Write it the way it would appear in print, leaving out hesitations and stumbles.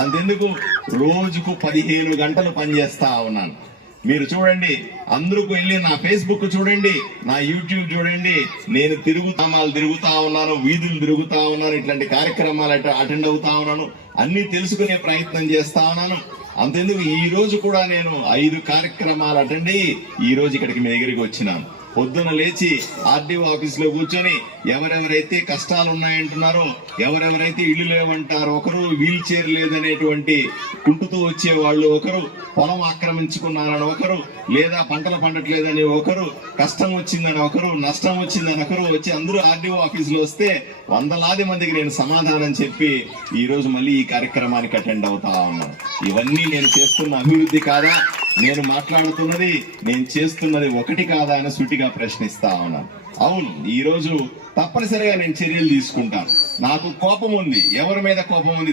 అంతెందుకు రోజుకు 15 గంటలు పనిచేస్తా ఉన్నాను. మీరు చూడండి, అందరికి వెళ్ళి నా ఫేస్బుక్ చూడండి, నా యూట్యూబ్ చూడండి, నేను తిరుగుతా ఉన్నాను, వీధులు తిరుగుతా ఉన్నాను, ఇట్లాంటి కార్యక్రమాలు అటెండ్ అవుతా ఉన్నాను, అన్ని తెలుసుకునే ప్రయత్నం చేస్తా ఉన్నాను. అంతెందుకు ఈ రోజు కూడా నేను 5 కార్యక్రమాలు అటెండ్ అయ్యి ఈ రోజు ఇక్కడికి మీ దగ్గరికి వచ్చినాను. పొద్దున లేచి ఆర్డీఓ ఆఫీస్ లో కూర్చొని ఎవరెవరైతే కష్టాలు ఉన్నాయంటున్నారో, ఎవరెవరైతే ఇల్లు లేవంటారో, ఒకరు వీల్ చైర్ లేదనేటువంటి కుంటుతూ వచ్చే వాళ్ళు ఒకరు, పొలం ఆక్రమించుకున్నారని ఒకరు, లేదా పంటలు పండట్లేదని ఒకరు, కష్టం వచ్చిందని ఒకరు, నష్టం వచ్చిందని ఒకరు వచ్చి అందరూ ఆర్డీఓ ఆఫీస్ లో వస్తే వందలాది మందికి నేను సమాధానం చెప్పి ఈ రోజు మళ్ళీ ఈ కార్యక్రమానికి అటెండ్ అవుతా ఉన్నాను. ఇవన్నీ నేను చేస్తున్న అభివృద్ధి కాదా? నేను మాట్లాడుతున్నది, నేను చేస్తున్నది ఒకటి కాదా అని సూటిగా ప్రశ్నిస్తా ఉన్నాను. అవును, ఈ రోజు తప్పనిసరిగా నేను చర్యలు తీసుకుంటాను. నాకు కోపం ఉంది. ఎవరి మీద కోపం ఉంది?